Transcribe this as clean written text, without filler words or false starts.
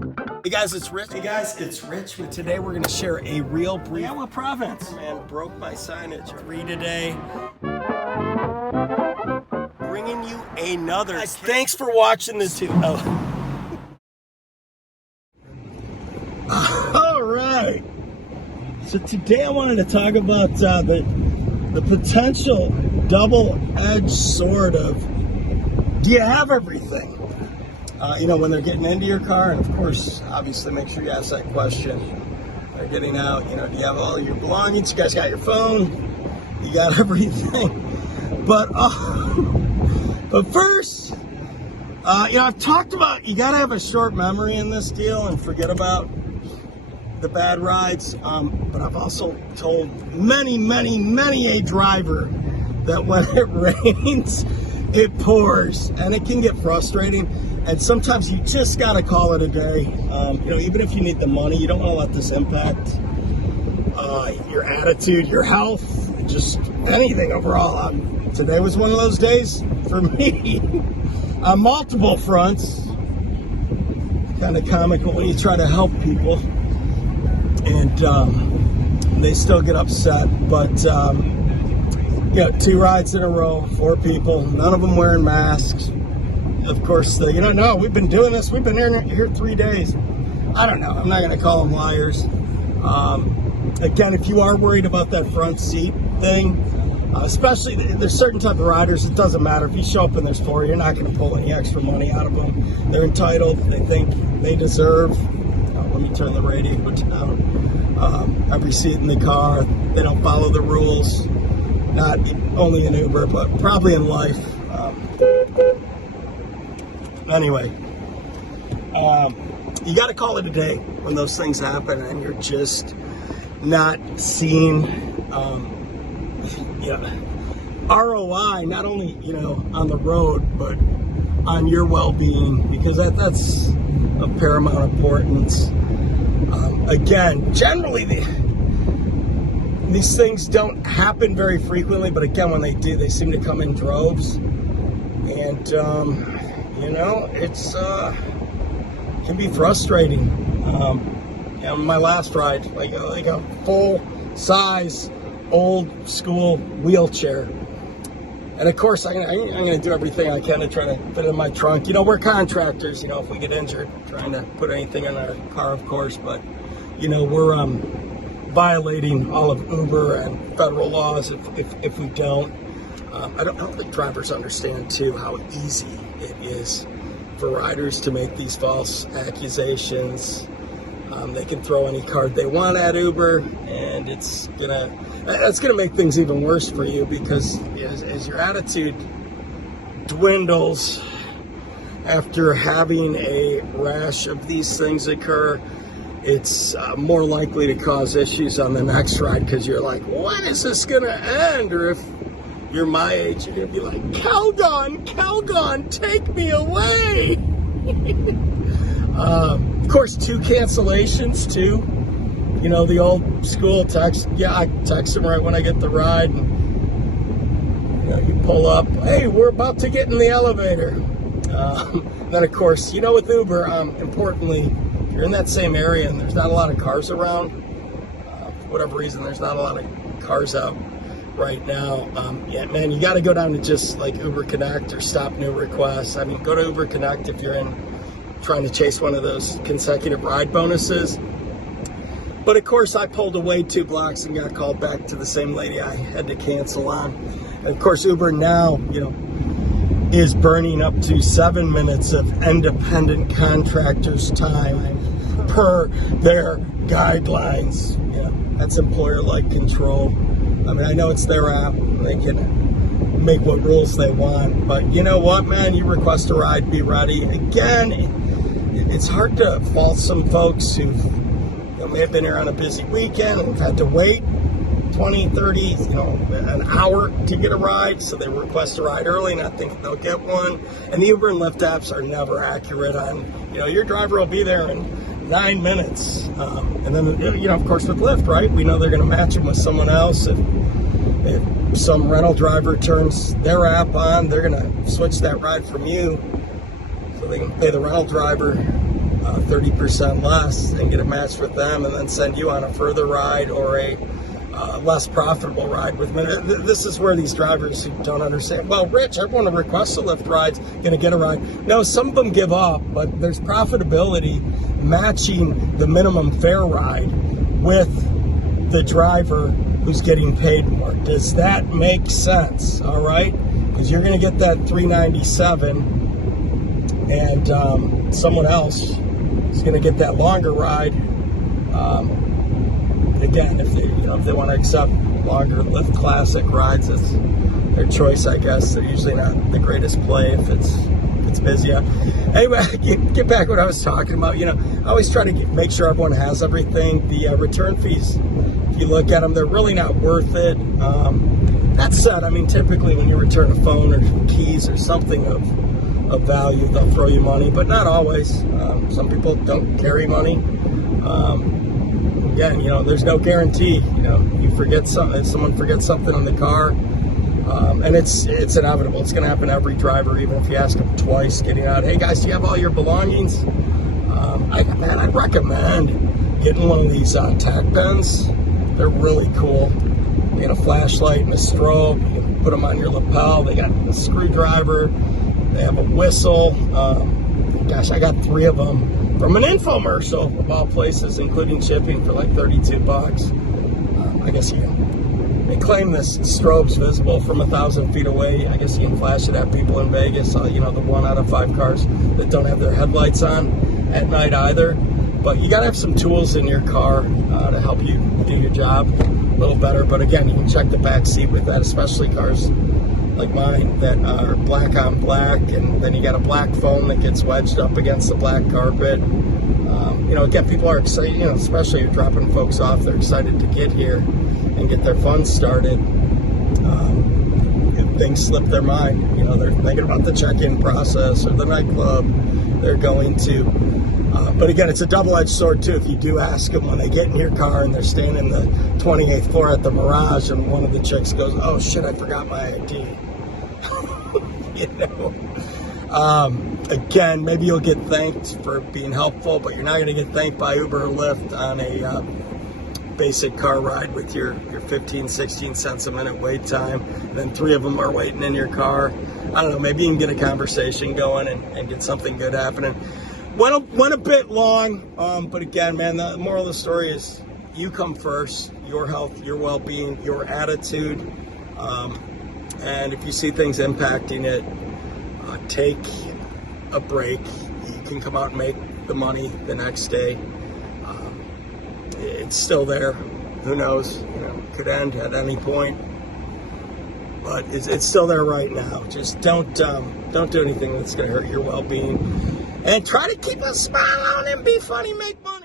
Hey guys, it's Rich. Hey guys, it's Rich. Today we're going to share a real brief. Yeah, what province? Man, broke my signage. Free today. Bringing you another. Guys, thanks for watching this too. All right. So today I wanted to talk about the potential double-edged sword of, do you have everything? When they're getting into your car, and of course, obviously make sure you ask that question. They're getting out, do you have all your belongings? You guys got your phone? You got everything? But first, I've talked about, you gotta have a short memory in this deal and forget about the bad rides. But I've also told many a driver that when it rains, it pours, and it can get frustrating. And sometimes you just got to call it a day. Even if you need the money, you don't want to let this impact your attitude, your health, just anything overall. Today was one of those days for me on multiple fronts. Kind of comical when you try to help people and they still get upset. But 2 rides in a row, 4 people, none of them wearing masks. Of course, no, we've been doing this. We've been here 3 days. I don't know. I'm not going to call them liars. Again, if you are worried about that front seat thing, especially there's certain type of riders, it doesn't matter. If you show up and there's 4, you're not going to pull any extra money out of them. They're entitled. They think they deserve. Let me turn the radio down. Every seat in the car. They don't follow the rules. Not only in Uber, but probably in life. Anyway, you got to call it a day when those things happen and you're just not seeing ROI, not only, on the road, but on your well-being, because that's of paramount importance. Again, generally, these things don't happen very frequently, but again, when they do, they seem to come in droves. And, it's can be frustrating. My last ride, like a full-size, old-school wheelchair. And of course, I'm going to do everything I can to try to fit it in my trunk. We're contractors, if we get injured, trying to put anything in our car, of course. But, we're violating all of Uber and federal laws if we don't. I don't think drivers understand, too, how easy it is for riders to make these false accusations. They can throw any card they want at Uber, and that's gonna make things even worse for you, because as your attitude dwindles after having a rash of these things occur, it's more likely to cause issues on the next ride, because you're like, when is this gonna end? Or if you're my age, you're going to be like, Calgon, take me away. Of course, 2 cancellations, too. The old school text. Yeah, I text them right when I get the ride. And, you pull up. Hey, we're about to get in the elevator. Then, of course, with Uber, importantly, if you're in that same area and there's not a lot of cars around, for whatever reason, there's not a lot of cars out right now, man, you got to go down to just like Uber Connect or Stop New Requests. Go to Uber Connect if you're trying to chase one of those consecutive ride bonuses. But of course, I pulled away 2 blocks and got called back to the same lady I had to cancel on. And of course, Uber now, is burning up to 7 minutes of independent contractors' time per their guidelines. That's employer-like control. I know it's their app. They can make what rules they want. But you know what, man? You request a ride, be ready. Again, it's hard to fault some folks who may have been here on a busy weekend and have had to wait 20, 30, an hour to get a ride. So they request a ride early, not thinking they'll get one. And the Uber and Lyft apps are never accurate on, your driver will be there in 9 minutes. And then, of course, with Lyft, right? We know they're going to match them with someone else. If some rental driver turns their app on, they're going to switch that ride from you so they can pay the rental driver 30% less and get a match with them, and then send you on a further ride or a less profitable ride with me. This is where these drivers who don't understand, well, Rich, everyone who requests a Lyft ride's going to get a ride. No, some of them give up, but there's profitability matching the minimum fare ride with the driver who's getting paid more. Does that make sense? All right? Because you're going to get that $397, and someone else is going to get that longer ride. Again, if they want to accept longer Lyft Classic rides, it's their choice, I guess. They're usually not the greatest play if it's busy. Anyway, get back to what I was talking about. I always try to make sure everyone has everything. The return fees, if you look at them, they're really not worth it. That said, typically when you return a phone or keys or something of value, they'll throw you money, but not always. Some people don't carry money. Again, there's no guarantee. You forget something, if someone forgets something in the car, and it's inevitable. It's going to happen to every driver, even if you ask them twice getting out. Hey guys, do you have all your belongings? I'd recommend getting one of these tack pens. They're really cool. They got a flashlight and a strobe. You can put them on your lapel. They got a screwdriver. They have a whistle. Gosh, I got 3 of them from an infomercial of all places, including shipping for like $32. I guess they claim this strobe's visible from 1,000 feet away. I guess you can flash it at people in Vegas. The 1 out of 5 cars that don't have their headlights on at night either. But you gotta have some tools in your car to help you do your job a little better. But again, you can check the back seat with that, especially cars like mine that are black on black, and then you got a black phone that gets wedged up against the black carpet. Again, people are excited, especially if you're dropping folks off, they're excited to get here and get their fun started. If things slip their mind, they're thinking about the check-in process or the nightclub they're going to. But again, it's a double-edged sword too. If you do ask them when they get in your car and they're staying in the 28th floor at the Mirage, and one of the chicks goes, "Oh shit, I forgot my ID." Again, maybe you'll get thanked for being helpful, but you're not going to get thanked by Uber or Lyft on a basic car ride with your 15, 16 cents a minute wait time, and then 3 of them are waiting in your car. I don't know, maybe you can get a conversation going and get something good happening. Went a bit long, but again, man, the moral of the story is you come first, your health, your well-being, your attitude, and if you see things impacting it, take a break. You can come out and make the money the next day. It's still there. Who knows? Could end at any point. But it's still there right now. Just don't do anything that's going to hurt your well-being. And try to keep a smile on and be funny, make money.